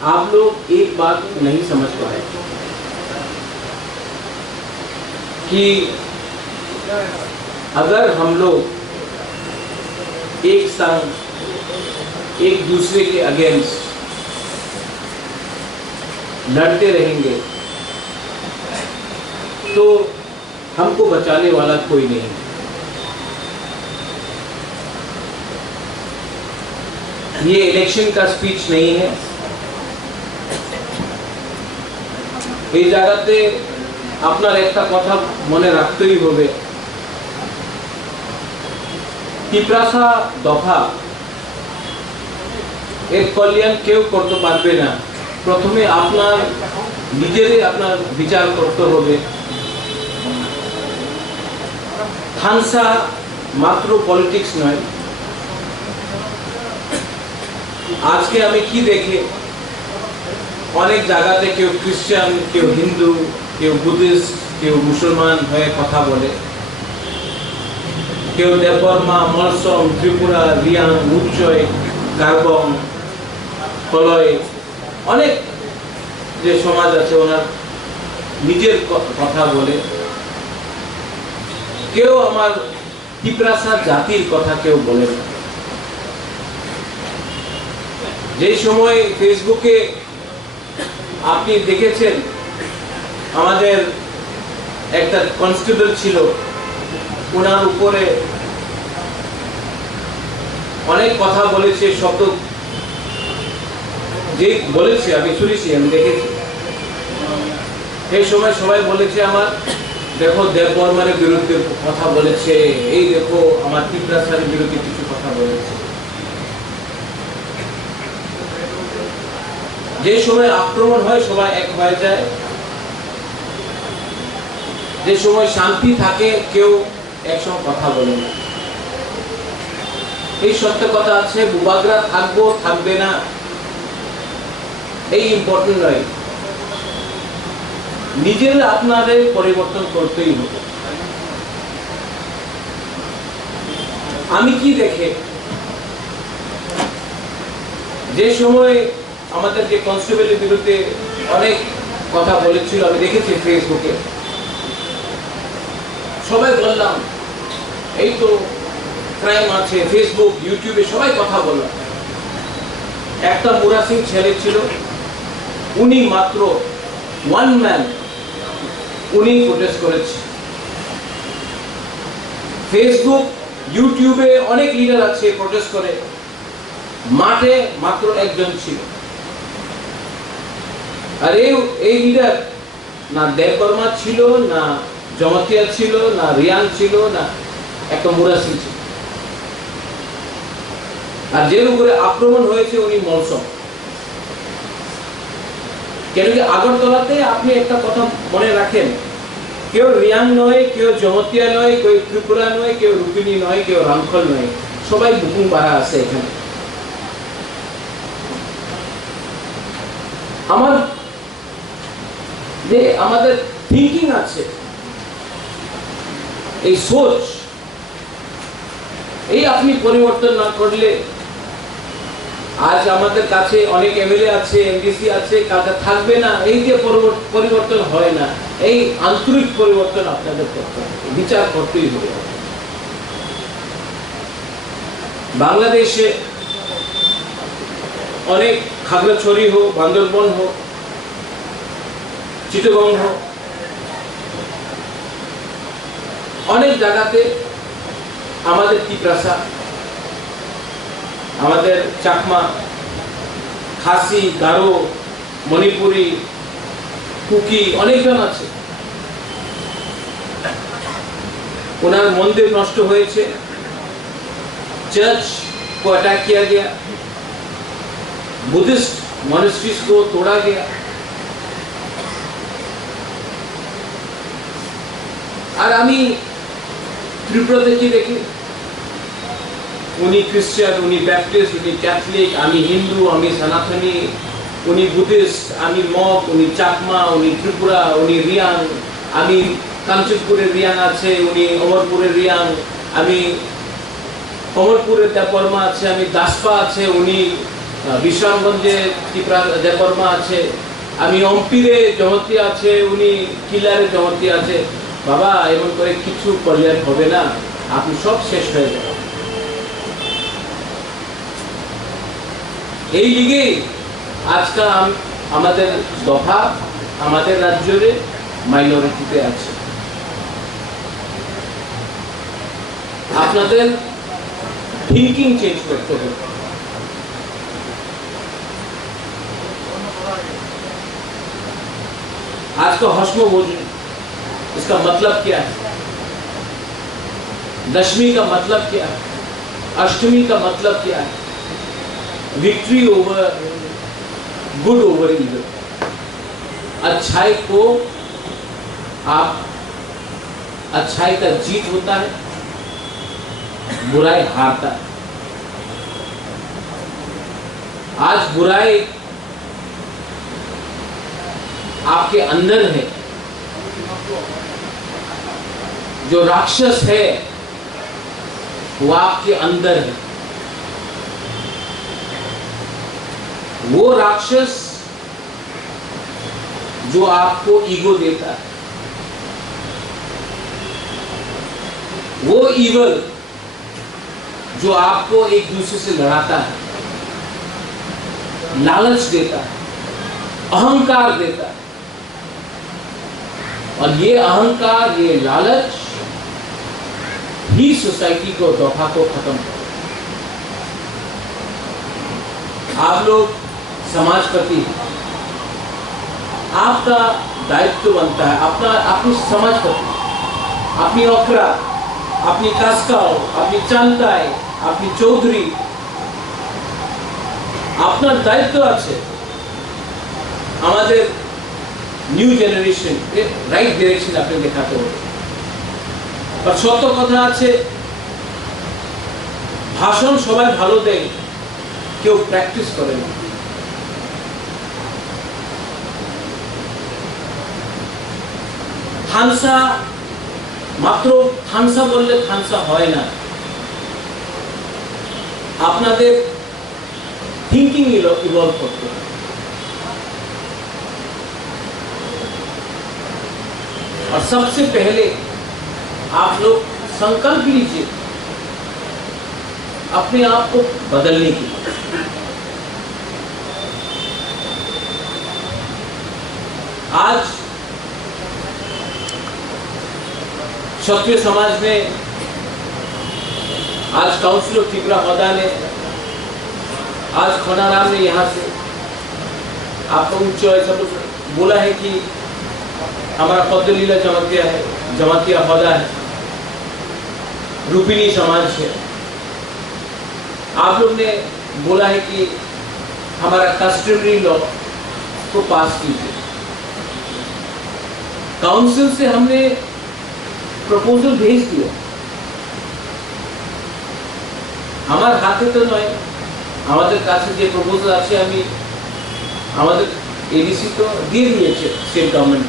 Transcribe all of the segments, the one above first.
आप लोग एक बात नहीं समझ पाए कि अगर हम लोग एक संग एक दूसरे के अगेंस्ट लड़ते रहेंगे तो हमको बचाने वाला कोई नहीं। ये इलेक्शन का स्पीच नहीं है। এই জায়গাতে আপনার একটা কথা মনে রাখতেই হবে, তিপ্রাসা দফা এর কল্যাণ কেউ করতে পারবে না। প্রথমে আপনার নিজেরই আপনার বিচার করতে হবে। থানসা মাত্র পলিটিক্স নয়। আজকে আমি কি দেখি, অনেক জায়গাতে কেউ খ্রিস্টান, কেউ হিন্দু, কেউ বুদ্ধিস্ট, কেউ মুসলমান হয়ে কথা বলে। কেউ দেববর্মা, মলসম, ত্রিপুরা, রিয়াং, উচ্চয়, কার্বং, কলয়, অনেক যে সমাজ আছে ওনার নিজের কথা বলে। কেউ আমার তিপ্রাসা জাতির কথা কেউ বলে না। যে সময় ফেসবুকে আপনি দেখেছেন আমাদের একটা কনস্টেবল ছিল, ওনার উপরে অনেক কথা বলেছে, শব্দ যে বলেছে আমি শুনেছি, আমি দেখেছি। এই সময় সবাই বলেছে আমার দেখো দেববর্মার বিরুদ্ধে কথা বলেছে, এই দেখো আমার তিপ্রাসার বিরুদ্ধে কিছু কথা বলেছে। যে সময় আক্রমণ হয় সবাই এক হয়ে যায়। যে সময় শান্তি থাকে কেউ একসঙ্গে কথা বলে না। এই সত্য কথা আছে, বুবাগরা থাকবো থাকবে না এই ইম্পর্টেন্ট নয়। নিজের আপনাদের পরিবর্তন করতেই হবে। আমি কি দেখে যে সময় আমাদের যে কনস্টেবলের বিরুদ্ধে অনেক কথা বলেছিল, আমি দেখেছি ফেসবুকে, সবাই বললাম এই তো ক্রাইম আছে, ফেসবুক ইউটিউবে সবাই কথা বললাম। একটা মুরা সিং ছেলে ছিল, উনি মাত্র ওয়ান ম্যান, উনি প্রোটেস্ট করেছে। ফেসবুক ইউটিউবে অনেক লিডার আছে প্রোটেস্ট করে, মাঠে মাত্র একজন ছিল। আর এই লিডার না দেববর্মা ছিল, না জমাতিয়া ছিল, না রিয়াং ছিল, না একটা মুরা সিং ছিল। আর যে উপরে আক্রমণ হয়েছে উনি মলসম। কেন কি আগরতলাতে আপনি একটা কথা মনে রাখেন, কেউ রিয়াং নয়, কেউ জমতিয়া নয়, কেউ ত্রিপুরা নয়, কেউ রুপিনী নয়, কেউ রামখল নয়, সবাই বুকুং পাড়া আছে এখানে। আমার যে আমাদের থিঙ্কিং আছে, এই সোচ, এই আপনি পরিবর্তন না করলে, আজ আমাদের কাছে অনেক এমএলএ আছে, এমডিসি আছে, কাছে থাকবে না। এই যে পরিবর্তন হয় না, এই আন্তরিক পরিবর্তন আপনাদের করতে হবে, বিচার করতেই হবে। বাংলাদেশে অনেক খাগড়াছড়ি হোক, বান্দরবন হোক, চিটাগং হোক, অনেক জায়গাতে আমাদের তিপ্রাসা, আমাদের চাকমা, খাসি, গারো, মণিপুরি, কুকি অনেকজন আছে। ওনার মন্দির নষ্ট হয়েছে, चर्च को अटैक किया गया, बुद्धिस्ट मॉनेस्ट्रीज को तोड़ा गया। और आमी त्रिपुराते की देखी, उनी क्रिश्चियन, उनी बैप्टिस्ट, उनी कैथलिक, आमी हिंदू, आमी सनातनी, उनी बुद्धिस्ट, आमी मग, उनी चाकमा, उनी त्रिपुरा, उनी रियां, आमी कांचनपुरे रियां आछे, उनी अमरपुरे रियां, आमी अमरपुरे देबबर्मा आछे, आमी दासपा आछे, उनी বিশ্রামগঞ্জে ত্রিপুরা দেববর্মা আছে, আমি অম্পিরে জমতি আছে, উনি কিলারে জমতি আছে। বাবা এমন করে কিছু করলে হবে না, আপনি সব শেষ হয়ে যাবে। এই লিগে আজকাল আমাদের দফা আমাদের রাজ্যের মাইনরিটিতে আছে। আপনাদের থিঙ্কিং চেঞ্জ করতে হবে। आज का हस्म मौजूद, इसका मतलब क्या है? दशमी का मतलब क्या है? अष्टमी का मतलब क्या है? Victory over good over evil. अच्छाई को आप अच्छाई का जीत होता है, बुराई हारता है। आज बुराई आपके अंदर है, जो राक्षस है वो आपके अंदर है। वो राक्षस जो आपको ईगो देता है, वो ईवल जो आपको एक दूसरे से लड़ाता है, लालच देता है, अहंकार देता है। और ये अहंकार, ये लालच ही सोसाइटी को, दफा को खत्म कर। आप लोग समाजपति, आपका दायित्व बनता है अपनी समाजपति, अपनी ओखरा, अपनी कास्काओ, अपनी चांदाई, अपनी चौधरी, अपना दायित्व আছে আমাদের নিউ জেনারেশন রাইট ডিরেকশন আপনি দেখাতে হবে। আর সত্য কথা আছে, ভাষণ সবাই ভালো দেয়, কেউ প্র্যাকটিস করে না। থানসা মাত্র থানসা বললে থানসা হয় না, আপনাদের थिंकिंग इवॉल्व करते हैं। और सबसे पहले आप लोग संकल्प लीजिए अपने आप को बदलने की। आज क्षत्रिय समाज ने, आज काउंसिल ऑफ त्रिपुरा होदा ने, आज खोनाराम ने यहाँ से आपको उच्च सब बोला है कि हमारा पद्दलीला जमातिया है, जमातिया होदा है, रूपिणी समाज है। आप लोग ने बोला है कि हमारा कस्टमरी लॉ को पास कीजिए। काउंसिल से हमने प्रपोजल भेज दिया, हमारे हाथे तो नয়, আমাদের কাছে যে প্রপোজাল আছে আমি আমাদের এডিসি তো দিয়ে দিয়েছে স্টেট গভর্নমেন্ট।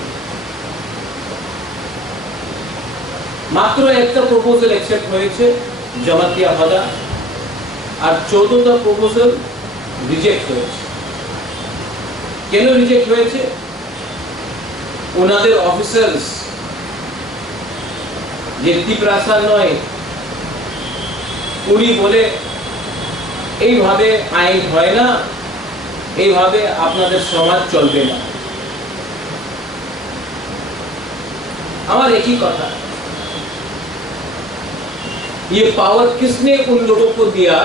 মাত্র একটা প্রপোজাল অ্যাকসেপ্ট হয়েছে জমাতিয়া হদা, আর 14টা প্রপোজাল রিজেক্ট হয়েছে। কেন রিজেক্ট হয়েছে? ওনাদের অফিসার্স যে ত্রিপ্রাসা নয়, উনি বলে এইভাবে আইন হয় না, এইভাবে আপনাদের সমাজ চলবে না। আমার একই কথা, ये पावर किसने उन लोगों को दिया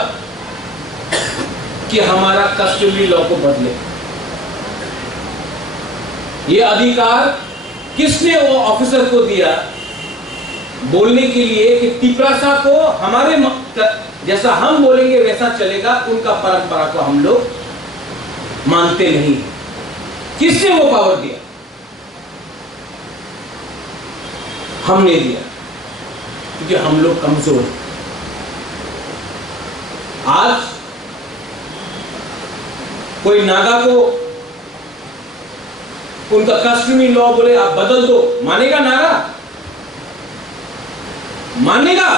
कि हमारा कस्टमरी लॉ को बदले? ये अधिकार किसने वो ऑफिसर को दिया बोलने के लिए कि टिप्रासा को हमारे जैसा हम बोलेंगे वैसा चलेगा, उनका परंपरा को हम लोग मानते नहीं? किसने वो पावर दिया? हमने दिया, क्योंकि हम लोग कमजोर हैं। आज कोई नागा को उनका कस्टमरी लॉ बोले आप बदल दो, मानेगा नागा? मानेगा?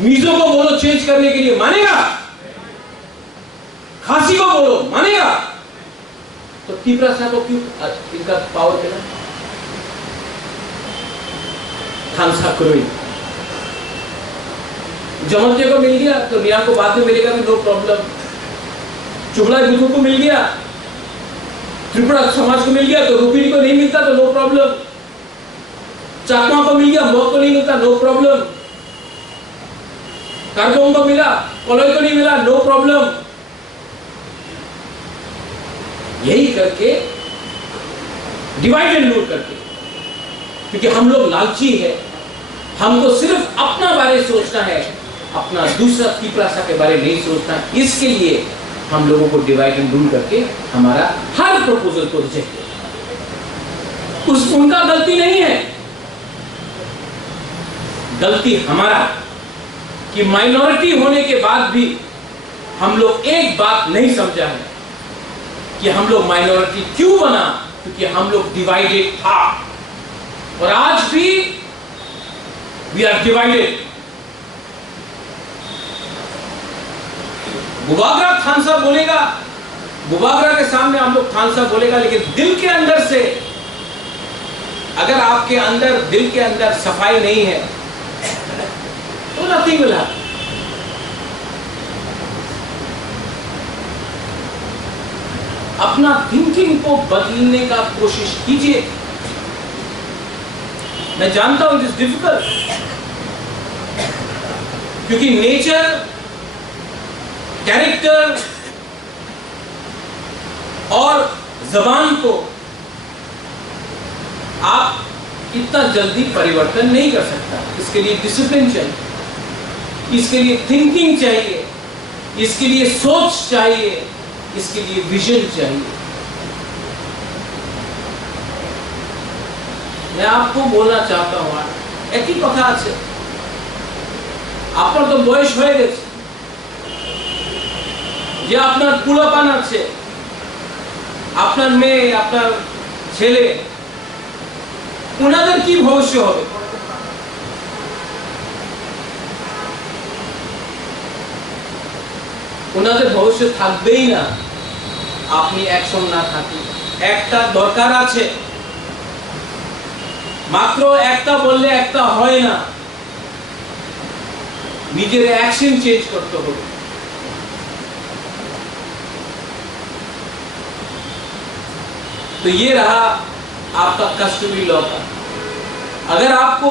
मीजो को बोलो चेंज करने के लिए, मानेगा? खासी को बोलो, मानेगा? तो तीपरासा को क्यों इनका पावर मिला? थांसा कुरुई जमत्य को मिल गया तो निया को बाद में मिलेगा भी, नो प्रॉब्लम। चुगलाई बुद्धू को मिल गया, त्रिपुरा समाज को मिल गया तो रुपिनी को नहीं मिलता तो नो प्रॉब्लम। चाकमा को मिल गया, मोक को नहीं मिलता, नो प्रॉब्लम। कारबों को मिला, कोलोई को नहीं मिला, नो प्रॉब्लम। यही करके डिवाइड एंड रूल करके, क्योंकि हम लोग लालची है, हमको सिर्फ अपना बारे सोचना है, अपना दूसरा तीपरासा के बारे नहीं सोचना है। इसके लिए हम लोगों को डिवाइड एंड रूल करके हमारा हर प्रपोजल को रिजेक्ट किया। उनका गलती नहीं है, गलती हमारा कि माइनॉरिटी होने के बाद भी हम लोग एक बात नहीं समझा है कि हम लोग माइनॉरिटी क्यों बना, क्योंकि हम लोग डिवाइडेड था और आज भी वी आर डिवाइडेड। बुबागरा थानसा बोलेगा, बुबागरा के सामने हम लोग थानसा बोलेगा, लेकिन दिल के अंदर से अगर आपके अंदर दिल के अंदर सफाई नहीं है तो नथिंग विल हैपन। अपना थिंकिंग को बदलने का कोशिश कीजिए। मैं जानता हूं इट इज डिफिकल्ट, क्योंकि नेचर, कैरेक्टर और जबान को आप इतना जल्दी परिवर्तन नहीं कर सकता। इसके लिए डिसिप्लिन चाहिए, इसके लिए थिंकिंग चाहिए, इसके लिए सोच चाहिए, इसके लिए विजन चाहिए। मैं आपको बोलना चाहता हूं, एक ही कथा আছে, আপনার তো বয়স হয়ে গেছে, যে আপনার পোলাপান আছে, আপনার মেয়ে, আপনার ছেলে, ওনাদের কি ভবিষ্য হবে? ওনাদের ভবিষ্য থাকবেই না আপনি অ্যাকশন না থাকি। একটা দরকার আছে, মাত্র একটা বললে একটা হয় না, নিজের অ্যাকশন চেঞ্জ করতে হবে। तो ये रहा आपका कस्टमरी लॉ का। अगर आपको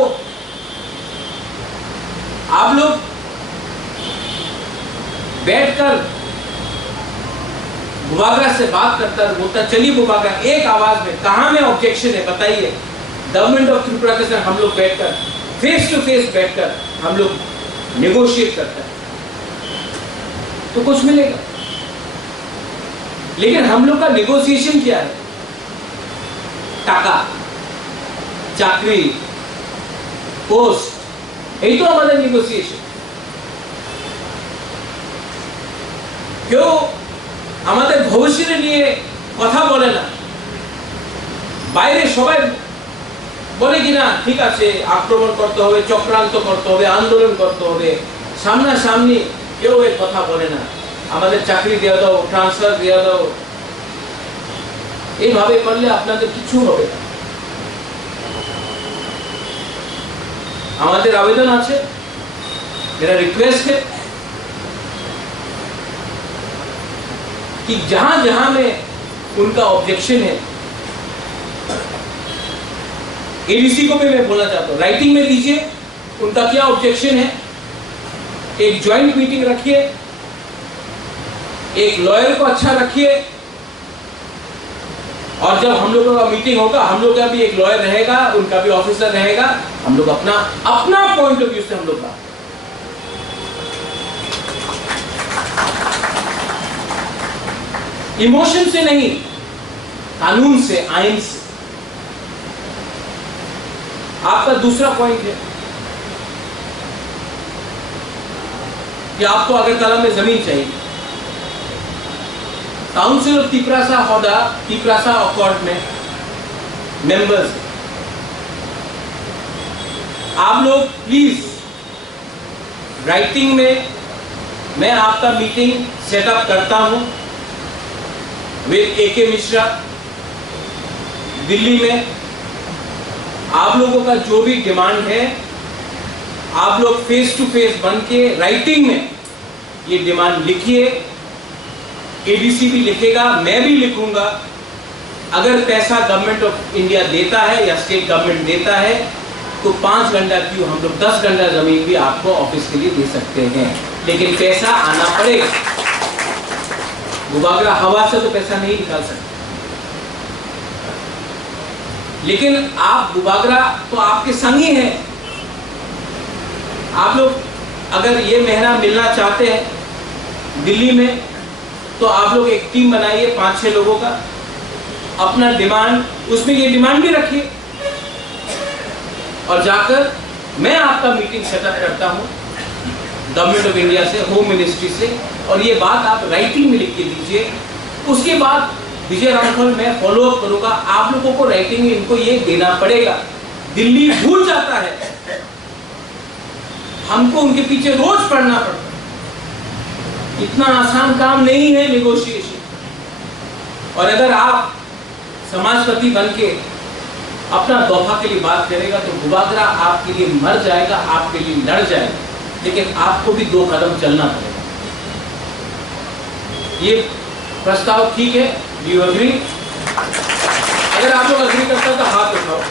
आप लोग बैठकर बुबागरा से बात करता बोलता, चलिए बुबागरा एक आवाज में कहां में ऑब्जेक्शन है बताइए, गवर्नमेंट ऑफ त्रिपुरा के साथ हम लोग बैठकर फेस टू फेस बैठकर हम लोग नेगोशिएट करते हैं तो कुछ मिलेगा। लेकिन हम लोग का नेगोशिएशन क्या है? টাকা, চাকরি, পোস্ট, এই তো আমাদের নেগোসিয়েশন। কেউ আমাদের ভবিষ্যৎ নিয়ে কথা বলে না। বাইরে সবাই বলে কিনা ঠিক আছে আক্রমণ করতে হবে, চক্রান্ত করতে হবে, আন্দোলন করতে হবে, সামনাসামনি কেউ এই কথা বলে না। আমাদের চাকরি দিয়ে দাও, ট্রান্সফার দিয়ে দাও, এইভাবে করলে আপনাদের কিছু হবে না। আমাদের আবেদন আছে, मेरा रिक्वेस्ट है कि जहां जहां में उनका ऑब्जेक्शन है, एडीसी को भी मैं बोलना चाहता हूं, राइटिंग में दीजिए उनका क्या ऑब्जेक्शन है। एक ज्वाइंट मीटिंग रखिए, एक लॉयर को अच्छा रखिए, और जब हम लोगों का मीटिंग होगा हम लोग का भी एक लॉयर रहेगा, उनका भी ऑफिसर रहेगा, हम लोग अपना अपना पॉइंट ऑफ व्यू से हम लोग बात, इमोशन से नहीं, कानून से, आइन से। आपका दूसरा पॉइंट है कि आपको अगरतला में जमीन चाहिए। Council of Tiprasa Hoda, Tiprasa accord में मेंबर्स, आप लोग प्लीज राइटिंग में मैं आपका मीटिंग सेटअप करता हूं, विद AK मिश्रा दिल्ली में। आप लोगों का जो भी डिमांड है, आप लोग फेस टू फेस बन के राइटिंग में ये डिमांड लिखिए। ADC भी लिखेगा, मैं भी लिखूंगा। अगर पैसा गवर्नमेंट ऑफ इंडिया देता है या स्टेट गवर्नमेंट देता है तो 5 घंटा क्यों, हम लोग 10 घंटा जमीन भी आपको ऑफिस के लिए दे सकते हैं, लेकिन पैसा आना पड़ेगा। गुबागरा हवा से तो पैसा नहीं निकाल सकते, लेकिन आप गुबागरा तो आपके संग ही हैं। आप लोग अगर ये महीना मिलना चाहते हैं दिल्ली में तो आप लोग एक टीम बनाइए 5-6 लोगों का, अपना डिमांड उसमें ये डिमांड भी रखिए और जाकर मैं आपका मीटिंग सेटअप करता हूं गवर्नमेंट ऑफ इंडिया से, होम मिनिस्ट्री से, और ये बात आप राइटिंग में लिख के दीजिए। उसके बाद विजय रामफल मैं फॉलो अप करूंगा। आप लोगों को राइटिंग में इनको ये देना पड़ेगा। दिल्ली भूल जाता है, हमको उनके पीछे रोज पढ़ना पड़ता है। इतना आसान काम नहीं है नेगोशिएशन। और अगर आप समाजपति बन के अपना दौफा के लिए बात करेगा तो गुबागरा आपके लिए मर जाएगा, आपके लिए लड़ जाएगा, लेकिन आपको भी 2 कदम चलना पड़ेगा। ये प्रस्ताव ठीक है? Do you agree? अगर आप लोग एग्री करते हैं तो हाथ उठाओ।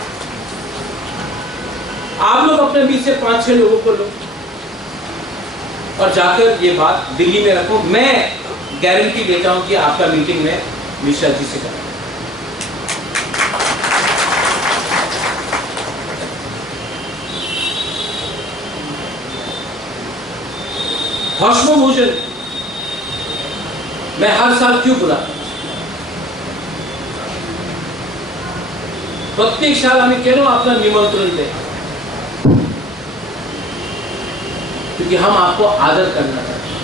आप लोग अपने बीच से 5-6 लोगों को लो और जाकर ये बात दिल्ली में रखो। मैं गारंटी देता हूं कि आपका मीटिंग में मिश्रा जी से करें। भस्म भोजन मैं हर साल क्यों बुलाता हूं? प्रत्येक साल हमें क्यों अपना निमंत्रण दे? क्योंकि हम आपको आदर करना चाहते हैं,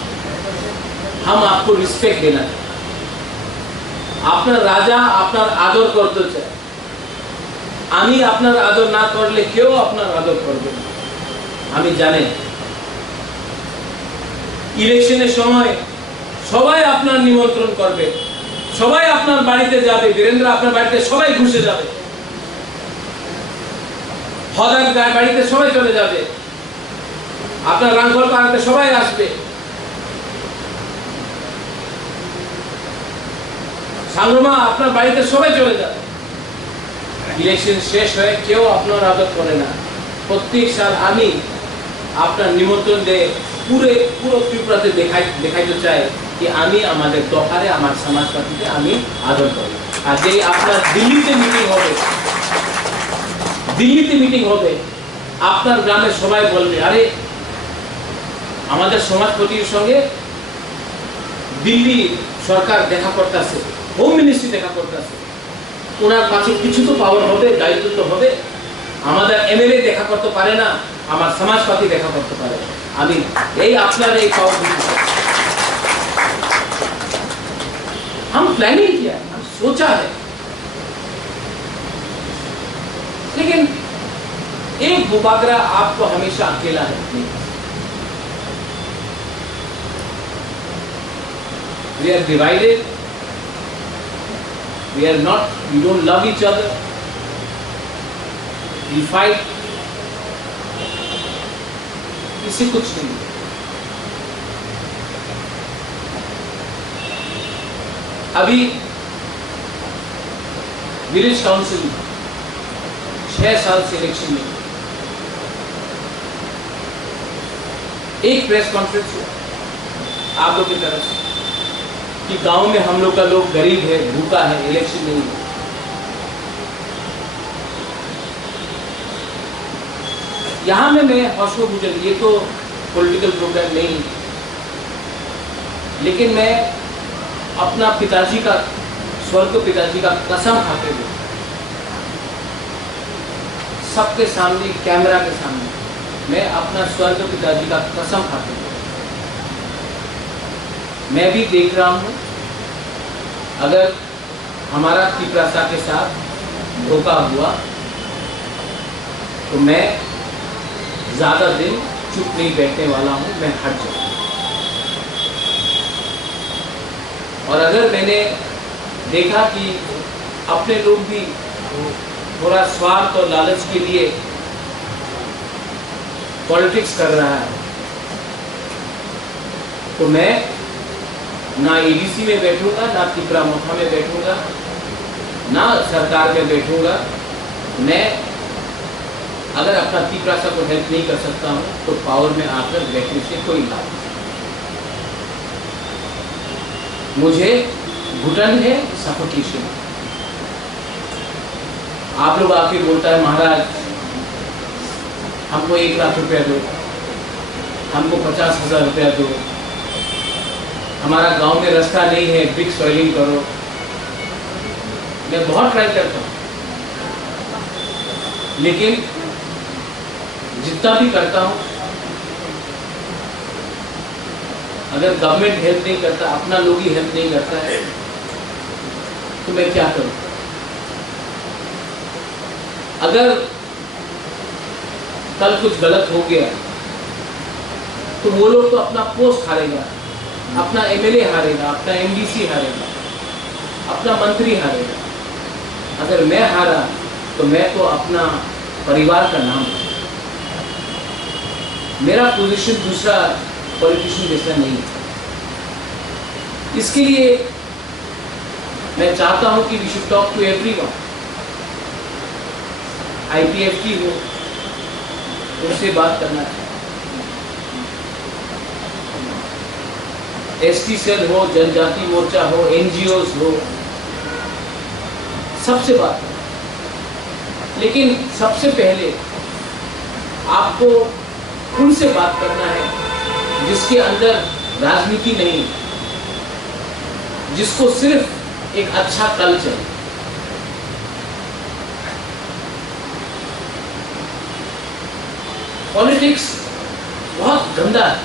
हम आपको रिस्पेक्ट देना चाहते हैं। आपना राजा आपनार आदर करते चाय, आमी आपनार आदर ना करले क्यों आपनार आदर करबे ना? आमी जाने इलेक्शনের সময় সবাই আপনার নিমন্ত্রণ করবে, সবাই আপনার বাড়িতে যাবে, বীরেন্দ্র আপনার বাড়িতে সবাই ঘুষে যাবে, হদার বাড়িতে সবাই চলে যাবে, আপনার রাঙ্গল পাড়াতে সবাই আসবে, সাংরমা আপনার বাড়িতে সবাই চলে যাবে। ইলেকশন শেষ হয়ে কেউ আপনার আদর করে না। প্রত্যেক সাল আমি আপনার নিমন্ত্রণ দিয়ে পুরো ত্রিপুরাতে দেখাইতে চাই कि आमी आमादेर दफारे आमार समाजपातीते आमी आदर करी। আর যে আপনার দিল্লিতে মিটিং হবে আপনার গ্রামে সবাই বলবে আরে আমাদের সমাজপতির সঙ্গে দিল্লি সরকার দেখা করতেছে, হোম মিনিস্ট্রি দেখা করতেছে, ওনার কাছে কিছু তো পাওয়ার হবে, দায়িত্ব তো হবে। আমাদের MLA দেখা করতে পারে না, আমার সমাজপাতি দেখা করতে পারে। আমি এই আপনার এই পাওয়ার দিতে हम प्लानिंग किया है, हम सोचा है, लेकिन एक गुबागरा आपको हमेशा अकेला रखने। We are divided, we are not, we don't love each other, we fight, इससे कुछ नहीं। अभी विलेज काउंसिल 6 साल से इलेक्शन में एक प्रेस कॉन्फ्रेंस हुआ आप लोग की तरफ से कि गांव में हम लोग का लोग गरीब है, भूखा है, इलेक्शन नहीं है। यहां में मैं हौसला भूजन, ये तो पॉलिटिकल प्रोग्राम नहीं, लेकिन मैं अपना पिताजी का, स्वर्ग पिताजी का कसम खाते हुए सबके सामने, कैमरा के सामने, मैं अपना स्वर्ग पिताजी का कसम खाते हुए मैं भी देख रहा हूं अगर हमारा त्रिपुरा के साथ धोखा हुआ तो मैं ज्यादा दिन चुप नहीं बैठने वाला हूं, मैं हट जाऊंगा। और अगर मैंने देखा कि अपने लोग भी थोड़ा स्वार्थ और लालच के लिए पॉलिटिक्स कर रहा है, तो मैं ना एडीसी में बैठूंगा, ना तिपरा मोथा में बैठूंगा, ना सरकार में बैठूंगा। मैं अगर अपना तिपरासा को हेल्प नहीं कर सकता हूं तो पावर में आकर बैठने से कोई लाभ नहीं। मुझे घुटन है, सफोकेशन। आप लोग आके बोलता है महाराज हमको 1 लाख रुपया दो, हमको 50,000 रुपया दो, हमारा गांव में रास्ता नहीं है, ब्रिक सॉइलिंग करो। मैं बहुत ट्राई करता हूं, लेकिन जितना भी करता हूं, अगर गवर्नमेंट हेल्प नहीं करता, अपना लोग ही हेल्प नहीं करता है, तो मैं क्या करूं? अगर कल कुछ गलत हो गया तो वो लोग तो अपना पोस्ट हारेगा, अपना एमएलए हारेगा, अपना एमडीसी हारेगा, अपना मंत्री हारेगा। अगर मैं हारा तो मैं तो अपना परिवार का नाम, मेरा पोजीशन दूसरा पॉलिटिशियन जैसा नहीं है। इसके लिए मैं चाहता हूं कि we should talk to everyone. IPFT हो, उससे बात करना है, एसटी सेल हो, जनजाति मोर्चा हो, एनजीओज हो, सबसे बात करना। लेकिन सबसे पहले आपको उनसे बात करना है जिसके अंदर राजनीति नहीं, जिसको सिर्फ एक अच्छा कल चाहिए। पॉलिटिक्स बहुत गंदा है,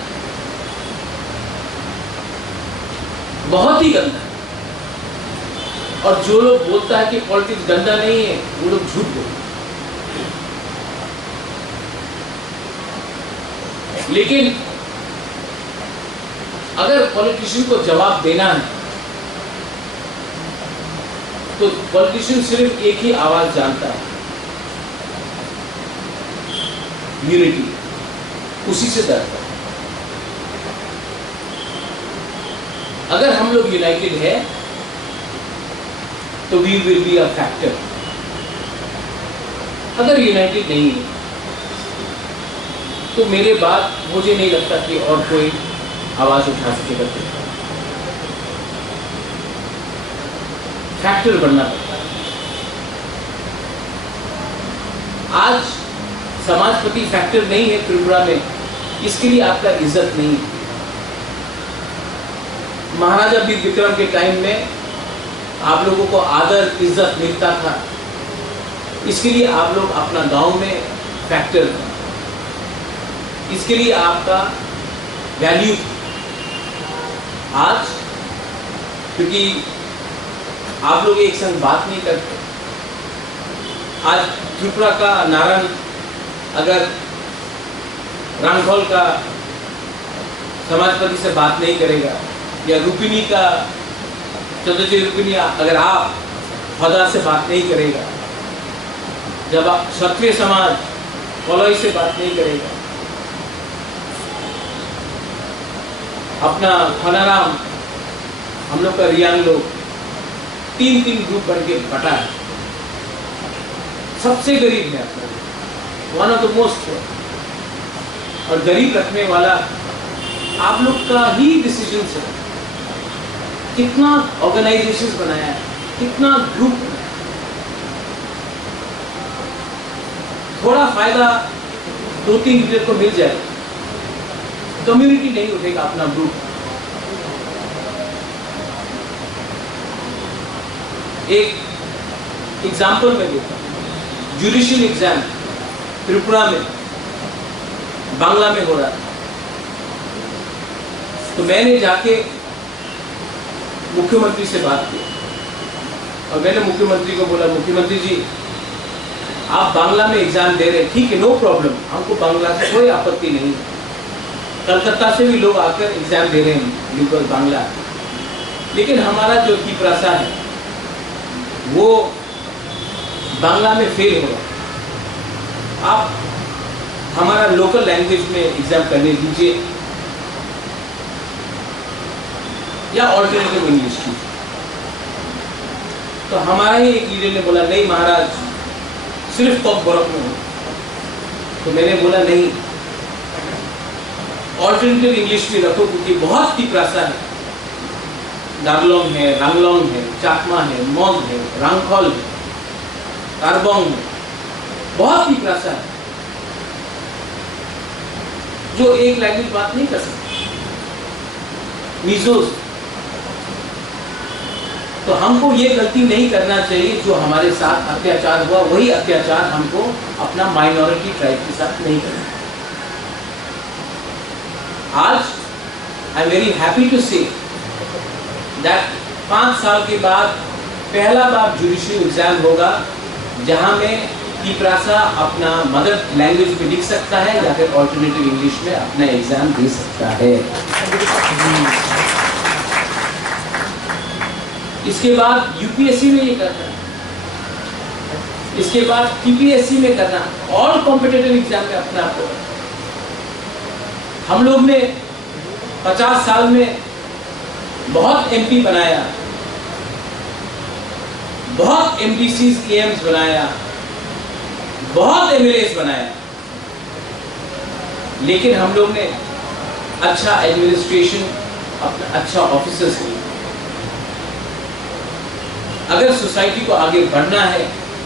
बहुत ही गंदा है। और जो लोग बोलता है कि पॉलिटिक्स गंदा नहीं है, वो लोग झूठ बोलते हैं। लेकिन अगर पॉलिटिशियन को जवाब देना है तो पॉलिटिशियन सिर्फ एक ही आवाज जानता है, यूनिटी, उसी से डरता है। अगर हम लोग यूनाइटेड है तो we will be a factor. अगर यूनाइटेड नहीं है तो मेरे बाद मुझे नहीं लगता कि और कोई आवाज उठा सकेगा। फैक्टर बनना पड़ता है। आज समाजपति फैक्टर नहीं है त्रिपुरा में, इसके लिए आपका इज्जत नहीं है। महाराजा वीर विक्रम के टाइम में आप लोगों को आदर इज्जत मिलता था, इसके लिए आप लोग अपना गांव में फैक्टर थे, इसके लिए आपका वैल्यू था। आज क्योंकि आप लोग एक संग बात नहीं करते, आज त्रिपुरा का नारायण अगर रांगखोल का समाजपति से बात नहीं करेगा, या रुपिनी का चतुर्थी रुपिनी अगर आप हौदा से बात नहीं करेगा, जब आप क्षत्रिय समाज कोलोई से बात नहीं करेगा, अपना फनाराम हम लोग का रियांग लोग 3-3 ग्रुप बन के बटा है। सबसे गरीब है अपना, वन ऑफ द मोस्ट, और गरीब रखने वाला आप लोग का ही डिसीजन से। कितना ऑर्गेनाइजेशंस बनाया है, कितना ग्रुप, थोड़ा फायदा 2-3 लीडर को मिल जाए, कम्युनिटी नहीं उठेगा अपना ग्रुप। एक एग्जाम्पल मैं देता हूं, जुडिशियल एग्जाम त्रिपुरा में बांग्ला में हो रहा था, तो मैंने जाके मुख्यमंत्री से बात की और मैंने मुख्यमंत्री को बोला, मुख्यमंत्री जी आप बांग्ला में एग्जाम दे रहे हैं, ठीक है, नो प्रॉब्लम, हमको बांग्ला से कोई आपत्ति नहीं। कलकत्ता से भी लोग आकर एग्जाम दे रहे हैं लीगल बांग्ला, लेकिन हमारा जो तिपरासा है वो बांग्ला में फेल हो, आप हमारा लोकल लैंग्वेज में एग्जाम करने दीजिए या ऑल्टरनेटिव इंग्लिश की। तो हमारा ही एक लीडर ने बोला नहीं महाराज, सिर्फ कॉक बरक में हो। तो मैंने बोला नहीं, ऑल्टरनेटिव इंग्लिश भी रखो, क्योंकि बहुत ही भाषा है। डागलोंग है, रांगलोंग है, चाकमा है, मोंग है, रांगखोल है, कारबोंग है, बहुत ही भाषा है जो एक लैंग्वेज बात नहीं कर सकती। मिजोस। तो हमको ये गलती नहीं करना चाहिए जो हमारे साथ अत्याचार हुआ, वही अत्याचार हमको अपना माइनॉरिटी ट्राइब के साथ नहीं करना। आज I am very happy to say that 5 साल के बाद पहला बार जुडिशियल एग्जाम होगा जहां में तिप्रासा अपना मदर लैंग्वेज में लिख सकता है या फिर ऑल्टरनेटिव इंग्लिश में अपना एग्जाम दे सकता है। इसके बाद यूपीएससी में ये करना, इसके बाद टीपीएससी में करना, ऑल कॉम्पिटिटिव एग्जाम में अपना आपको। हम लोग ने 50 साल में बहुत एमपी बनाया, बहुत एमडीसीज एएम्स बनाया, बहुत एमएलएस बनाया, लेकिन हम लोग ने अच्छा एडमिनिस्ट्रेशन, अपना अच्छा ऑफिसर्स लिया। अगर सोसाइटी को आगे बढ़ना है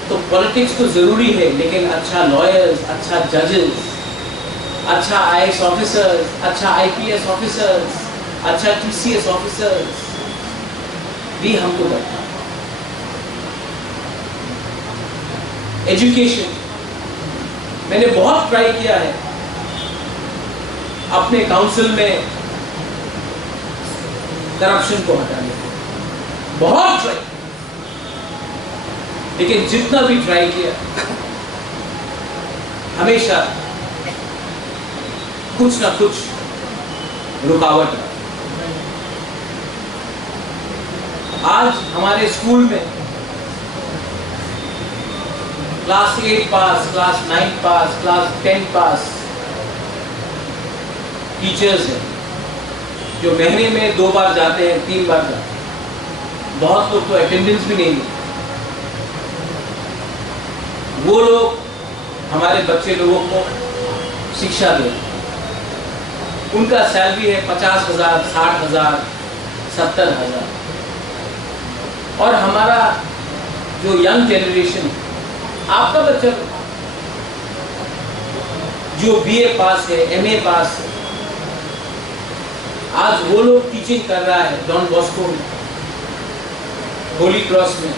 तो पॉलिटिक्स तो जरूरी है, लेकिन अच्छा लॉयर्स, अच्छा जजेस, अच्छा आईएएस ऑफिसर्स, अच्छा आईपीएस ऑफिसर्स, अच्छा टीसीएस ऑफिसर्स भी हमको करना। एजुकेशन मैंने बहुत ट्राई किया है अपने काउंसिल में करप्शन को हटाने को, बहुत ट्राई, लेकिन जितना भी ट्राई किया हमेशा कुछ ना कुछ रुकावट है। आज हमारे स्कूल में क्लास 8 पास, क्लास 9 पास, क्लास 10 पास टीचर्स हैं जो महीने में 2 बार जाते हैं, 3 बार जाते हैं। बहुत लोग तो अटेंडेंस भी नहीं देते। वो लोग हमारे बच्चे लोगों को शिक्षा दें। उनका सैलरी है 50,000, 60,000, 70,000। और हमारा जो यंग जनरेशन, आपका बच्चा जो बीए पास है, एमए पास है, आज वो लोग टीचिंग कर रहा है डॉन बॉस्को में, होली क्रॉस में,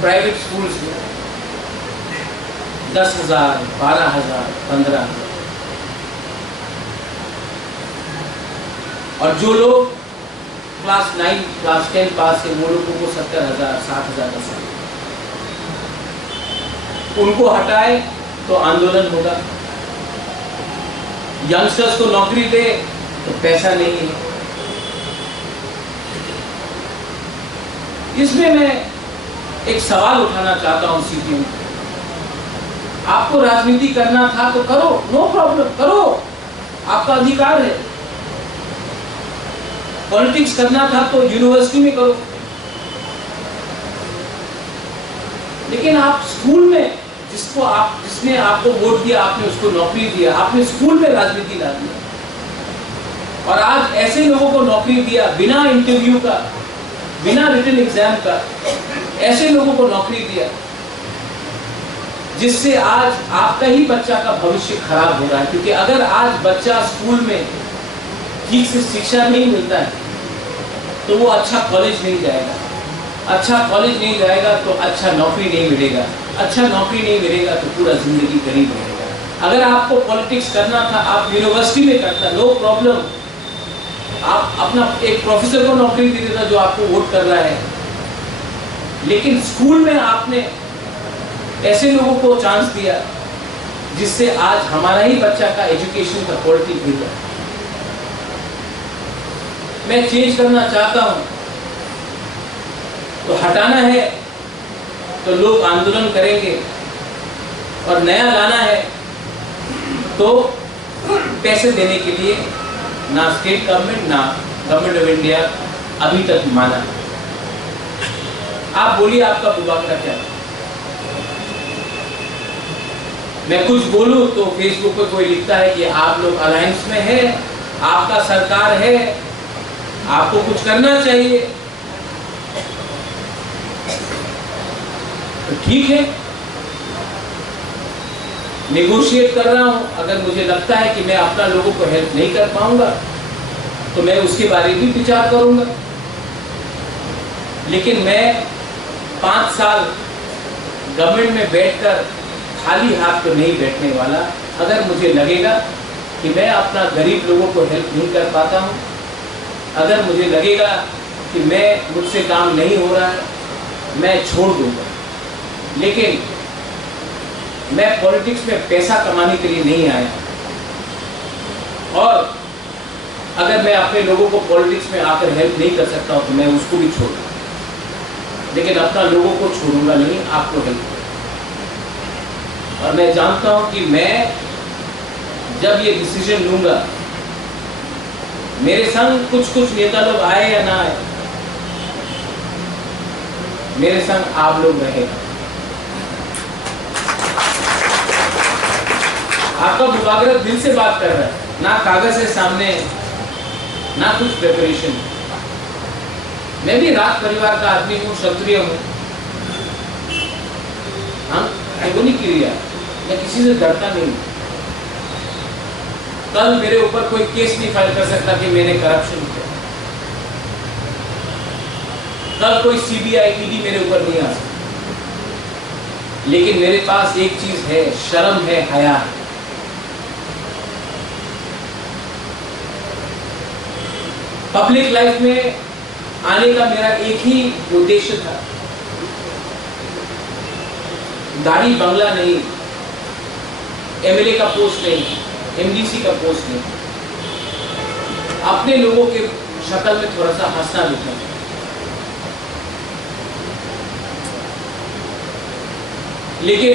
प्राइवेट स्कूल्स में, 10,000, 12,000, 15,000। और जो लोग क्लास 9, क्लास 10 पास है, वो लोगों को 70,000, 60,000 का सैलरी। उनको हटाए तो आंदोलन होगा। यंगस्टर्स को नौकरी दे तो पैसा नहीं है। इसमें मैं एक सवाल उठाना चाहता हूं सीपीएम। आपको राजनीति करना था तो करो, नो प्रॉब्लम, करो, आपका अधिकार है। पॉलिटिक्स करना था तो यूनिवर्सिटी में करो, लेकिन आप स्कूल में जिसने आपको वोट दिया, आपने उसको नौकरी दिया, आपने स्कूल में राजनीति ला दिया। और आज ऐसे लोगों को नौकरी दिया बिना इंटरव्यू का, बिना रिटन एग्जाम का, ऐसे लोगों को नौकरी दिया जिससे आज आपका ही बच्चा का भविष्य खराब हो रहा है। क्योंकि अगर आज बच्चा स्कूल में ठीक से शिक्षा नहीं मिलता है तो वो अच्छा कॉलेज नहीं जाएगा, अच्छा कॉलेज नहीं जाएगा तो अच्छा नौकरी नहीं मिलेगा, अच्छा नौकरी नहीं मिलेगा तो पूरा जिंदगी गरीब रहेगा। अगर आपको पॉलिटिक्स करना था, आप यूनिवर्सिटी में करता, नो प्रॉब्लम, आप अपना एक प्रोफेसर को नौकरी दे देता जो आपको वोट कर रहा है। लेकिन स्कूल में आपने ऐसे लोगों को चांस दिया जिससे आज हमारा ही बच्चा का एजुकेशन का क्वालिटी गिर रहा है। मैं चेंज करना चाहता हूं तो हटाना है तो लोग आंदोलन करेंगे, और नया लाना है तो पैसे देने के लिए ना स्टेट गवर्नमेंट ना गवर्नमेंट ऑफ इंडिया अभी तक माना। आप बोलिए आपका मुबाकरा क्या है? मैं कुछ बोलूं तो फेसबुक पे कोई लिखता है कि आप लोग अलायंस में है, आपका सरकार है, आपको कुछ करना चाहिए। तो ठीक है, नेगोशिएट कर रहा हूं। अगर मुझे लगता है कि मैं अपना लोगों को हेल्प नहीं कर पाऊंगा तो मैं उसके बारे में भी विचार करूंगा। लेकिन मैं 5 साल गवर्नमेंट में बैठकर खाली हाथ तो नहीं बैठने वाला। अगर मुझे लगेगा कि मैं अपना गरीब लोगों को हेल्प नहीं कर पाता हूं, अगर मुझे लगेगा कि मुझसे काम नहीं हो रहा है, मैं छोड़ दूंगा। लेकिन मैं पॉलिटिक्स में पैसा कमाने के लिए नहीं आया, और अगर मैं अपने लोगों को पॉलिटिक्स में आकर हेल्प नहीं कर सकता हूं तो मैं उसको भी छोड़ दूंगा, लेकिन अपना लोगों को छोड़ूंगा नहीं, आपको हेल्प। और मैं जानता हूं कि मैं जब ये डिसीजन लूंगा, मेरे संग कुछ नेता लोग आए या ना आए, मेरे संग आप लोग रहेगा। आपका मुबाकरा दिल से बात कर रहा है, ना कागज है सामने, ना कुछ प्रिपरेशन। मैं भी राज परिवार का आदमी हूँ, क्षत्रिय हूँ। हम नहीं क्रिया, मैं किसी से डरता नहीं। कल मेरे ऊपर कोई केस नहीं फाइल कर सकता कि मैंने करप्शन किया। कल कोई सीबीआई ईडी मेरे ऊपर नहीं आ सकता। लेकिन मेरे पास एक चीज है, शर्म है, हया है। पब्लिक लाइफ में आने का मेरा एक ही उद्देश्य था, गाड़ी बंगला नहीं, एमएलए का पोस्ट नहीं, एमडीसी का पोस्ट नहीं, अपने लोगों के शक्ल में थोड़ा सा हंसना दिखना। लेकिन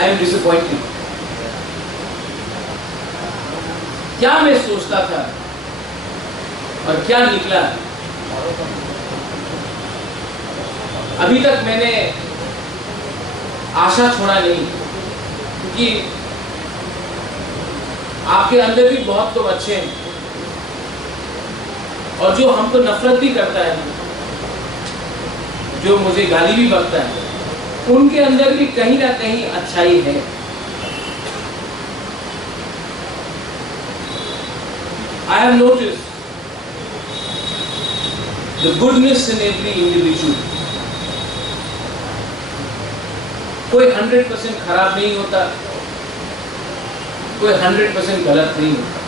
आई एम डिसअपॉइंटेड। क्या मैं सोचता था और क्या निकला। अभी तक मैंने आशा छोड़ा नहीं, क्योंकि आपके अंदर भी बहुत लोग अच्छे हैं, और जो हमको नफरत भी करता है, जो मुझे गाली भी बकता है, उनके अंदर भी कहीं ना कहीं अच्छाई है। I have noticed the goodness in every individual. कोई 100% खराब नहीं होता, कोई 100% गलत नहीं होता।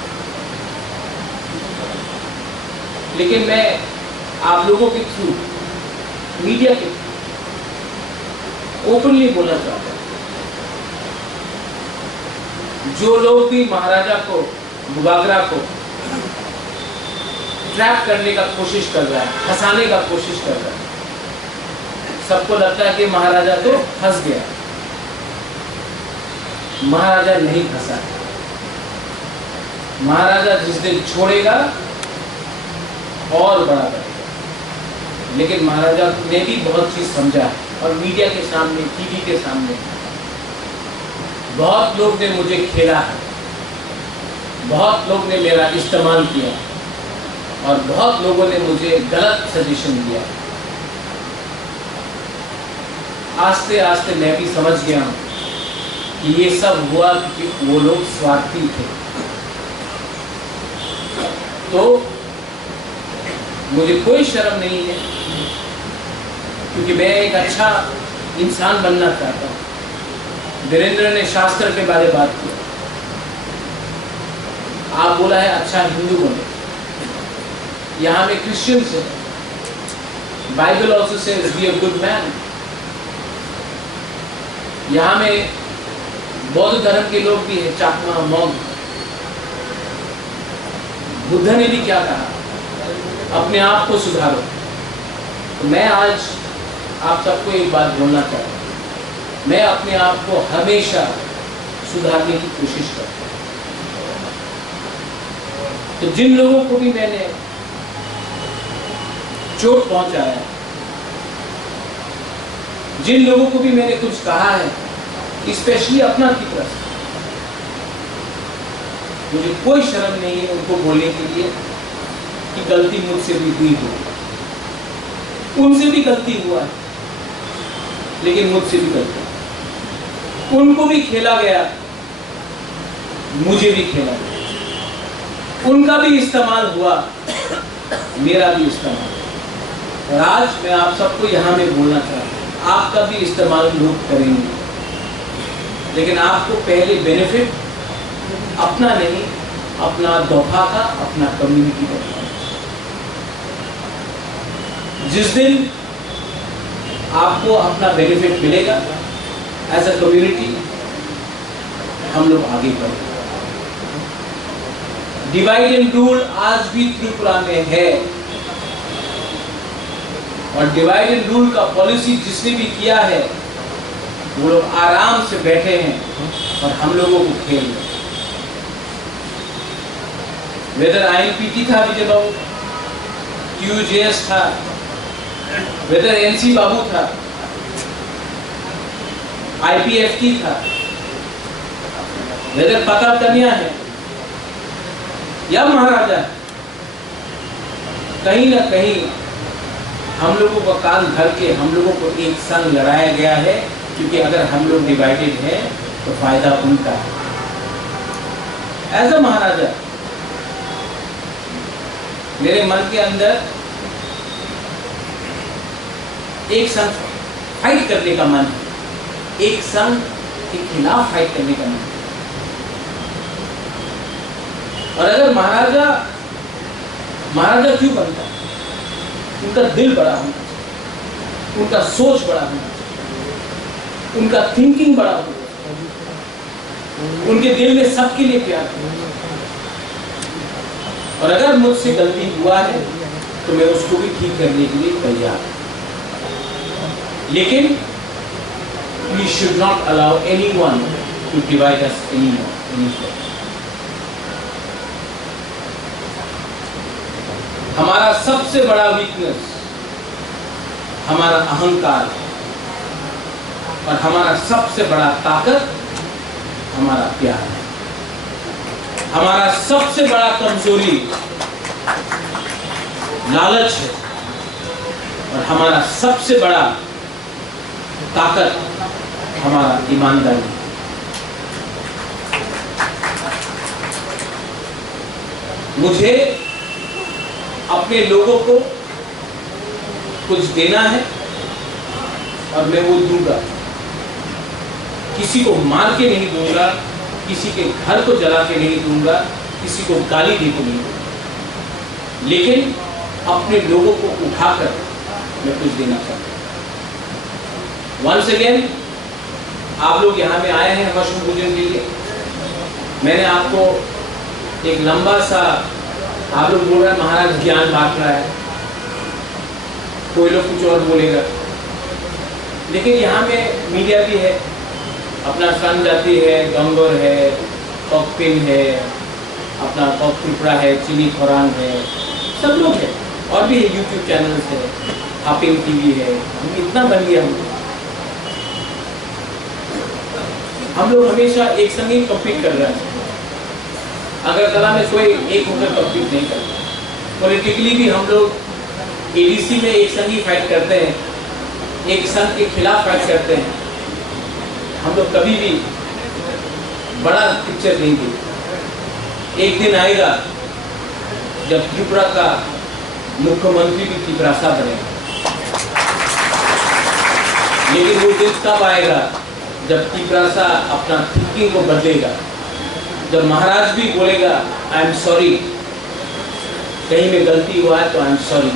लेकिन मैं आप लोगों के थ्रू, मीडिया के थ्रू ओपनली बोलना चाहता हूं, जो लोग भी महाराजा को, मुबागरा को ट्रैप करने का कोशिश कर रहा है, फंसाने का कोशिश कर रहा है, सबको लगता है कि महाराजा तो फंस गया। महाराजा नहीं फंसा। महाराजा जिस दिन छोड़ेगा और बड़ा करेगा। लेकिन महाराजा ने भी बहुत चीज समझा है, और मीडिया के सामने, टीवी के सामने बहुत लोग ने मुझे खेला है, बहुत लोग ने मेरा इस्तेमाल किया, और बहुत लोगों ने मुझे गलत सजेशन दिया। आस्ते आस्ते मैं भी समझ गया हूं कि ये सब हुआ क्योंकि वो लोग स्वार्थी थे। तो मुझे कोई शर्म नहीं है, क्योंकि मैं एक अच्छा इंसान बनना चाहता हूं। वीरेंद्र ने शास्त्र के बारे में बात की, आप बोला है अच्छा हिंदू बने। यहाँ में क्रिश्चियंस है, Bible also says be a good man. यहाँ में बौद्ध धर्म के लोग भी हैं, चाकमा, मॉन्क। बुद्ध ने भी क्या कहा, अपने आप को सुधारो। तो मैं आज आप सबको एक बात बोलना चाहता हूँ, मैं अपने आप को हमेशा सुधारने की कोशिश करता हूँ। तो जिन लोगों को भी मैंने चोट पहुंचाया, जिन लोगों को भी मैंने कुछ कहा है, स्पेशली अपना की तरफ से, मुझे कोई शर्म नहीं है उनको बोलने के लिए कि गलती मुझसे भी हुई हो। उनसे भी गलती हुआ है, लेकिन मुझसे भी गलती। उनको भी खेला गया, मुझे भी खेला गया। उनका भी इस्तेमाल हुआ, मेरा भी इस्तेमाल। और आज मैं आप सबको यहां में बोलना चाहता हूं, आपका भी इस्तेमाल लोग करेंगे, लेकिन आपको पहले बेनिफिट अपना नहीं, अपना दफा का, अपना कम्युनिटी का। जिस दिन आपको अपना बेनिफिट मिलेगा एज अ कम्युनिटी, हम लोग आगे बढ़ेंगे। डिवाइड एंड रूल आज भी त्रिपुरा में है, और डिवाइड एंड रूल का पॉलिसी जिसने भी किया है, वो लोग आराम से बैठे हैं और हम लोगों को खेल रहे हैं। वेदर INPT था विजय बाबू, QJS था, वेदर NC बाबू था, IPFT था, वेदर प्रताप कन्या है या महाराजा है, कहीं ना कहीं हम लोगों का कान धर के हम लोगों को एक संग लड़ाया गया है, क्योंकि अगर हम लोग डिवाइडेड हैं तो फायदा उनका है। एज अ महाराजा मेरे मन के अंदर एक संग फाइट करने का मन है, एक संग के खिलाफ फाइट करने का मन है। और अगर महाराजा क्यों बनता है? उनका दिल बड़ा होना चाहिए, उनका सोच बड़ा होना चाहिए, उनका थिंकिंग बड़ा होना चाहिए, उनके दिल में सबके लिए प्यार होना चाहिए। और अगर मुझसे गलती हुआ है तो मैं उसको भी ठीक करने के लिए तैयार हूं, लेकिन we should not allow anyone to divide us anymore. हमारा सबसे बड़ा वीकनेस हमारा अहंकार है, और हमारा सबसे बड़ा ताकत हमारा प्यार है। हमारा सबसे बड़ा कमजोरी लालच है, और हमारा सबसे बड़ा ताकत हमारा ईमानदारी है। मुझे अपने लोगों को कुछ देना है और मैं वो दूंगा। किसी को मार के नहीं दूंगा, किसी के घर को जला के नहीं दूंगा, किसी को गाली दे के नहीं दूंगा, लेकिन अपने लोगों को उठाकर मैं कुछ देना चाहता हूँ। वंस अगेन आप लोग यहाँ में आए हैं मशरूम भोजन के लिए। मैंने आपको एक लंबा सा, आप लोग बोल रहे हैं महाराज ज्ञान बांट रहा है, कोई लोग कुछ और बोलेगा, लेकिन यहाँ में मीडिया भी है, अपना सन जाति है, गंगोर है, कॉकपिन है, अपना कॉक त्रिपुरा है, चीनी खोरांग है, सब लोग हैं, और भी यूट्यूब चैनल्स है, हापिंग TV है। हम इतना बन गया, हम लोग हमेशा एक संग ही कम्पीट कर रहे हैं। अगरतला में कोई एक होकर कम्पीट नहीं करता। पॉलिटिकली भी हम लोग ADC में एक संग ही फाइट करते हैं, एक संघ के खिलाफ फाइट करते हैं। हम लोग कभी भी बड़ा पिक्चर नहीं देखते। एक दिन आएगा जब त्रिपुरा का मुख्यमंत्री भी त्रिपुरासा बनेगा, लेकिन वो दिन तब आएगा जब त्रिपुरासा अपना थिंकिंग को बदलेगा, जब महाराज भी बोलेगा आई एम सॉरी, कहीं में गलती हुआ है तो आई एम सॉरी।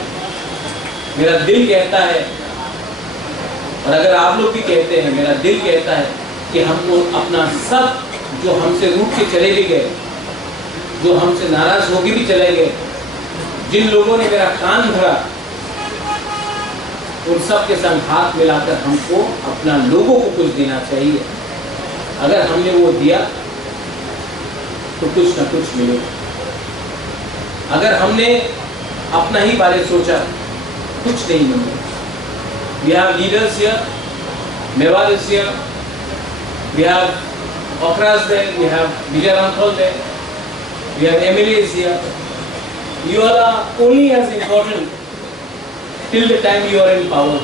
मेरा दिल कहता है, और अगर आप लोग भी कहते हैं, मेरा दिल कहता है कि हमको अपना सब जो हमसे रूठ के चले भी गए, जो हमसे नाराज होके भी चले गए, जिन लोगों ने मेरा कान धरा, उन सब के संग हाथ मिलाकर हमको अपना लोगों को कुछ देना चाहिए। अगर हमने वो दिया तो कुछ ना कुछ मिलेगा। अगर हमने अपना ही बारे सोचा, कुछ नहीं मिलेगा। We have leaders here, Mewar is here, we have Okras there, we have Vijay Ranthol there, we have MLAs here. You all are only as important till the time you are in power.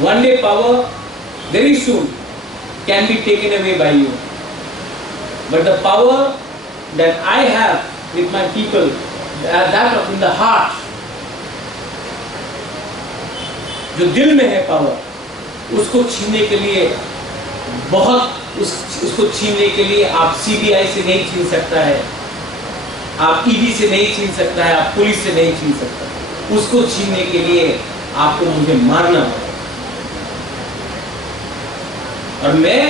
One day power, very soon, can be taken away by you. But the power that I have with my people, that of in the heart, जो दिल में है power, उसको छीनने के लिए उसको छीनने के लिए आप CBI से नहीं छीन सकता है, आप ED से नहीं छीन सकता है, आप पुलिस से नहीं छीन सकता। उसको छीनने के लिए आपको मुझे मारना पड़ेगा। और मैं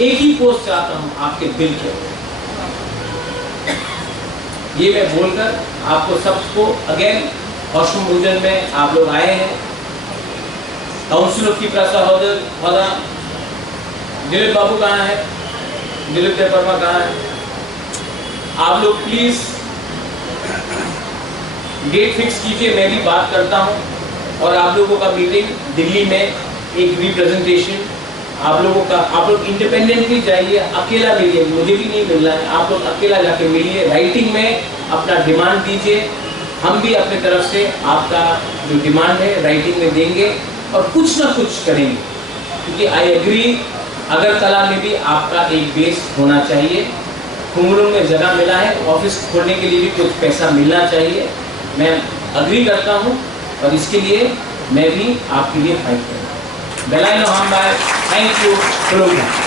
एक ही पोस्ट चाहता हूं आपके दिल के। ये मैं बोलकर आपको सबको अगेन हौसम भोजन में आप लोग आए हैं। काउंसिल ऑफ पीपल्स होदा दिलीप बाबू कहाँ है, दिलीप देववर्मा कहाँ है? आप लोग प्लीज डेट फिक्स कीजिए, मैं भी बात करता हूं। और आप लोगों का मीटिंग दिल्ली में एक रिप्रेजेंटेशन आप लोग इंडिपेंडेंटली जाइए, अकेला मिलिए, मुझे भी नहीं मिलना है। आप लोग अकेला जाके मिलिए, राइटिंग में अपना डिमांड दीजिए। हम भी अपने तरफ से आपका जो डिमांड है राइटिंग में देंगे और कुछ ना कुछ करेंगे। क्योंकि आई एग्री, अगरतला में भी आपका एक बेस होना चाहिए। कुमरुंग में जगह मिला है, ऑफिस खोलने के लिए भी कुछ पैसा मिलना चाहिए। मैं अग्री करता हूँ और इसके लिए मैं भी आपके लिए फाइट करूँगा। बेलाइन हम बाय, थैंक यू।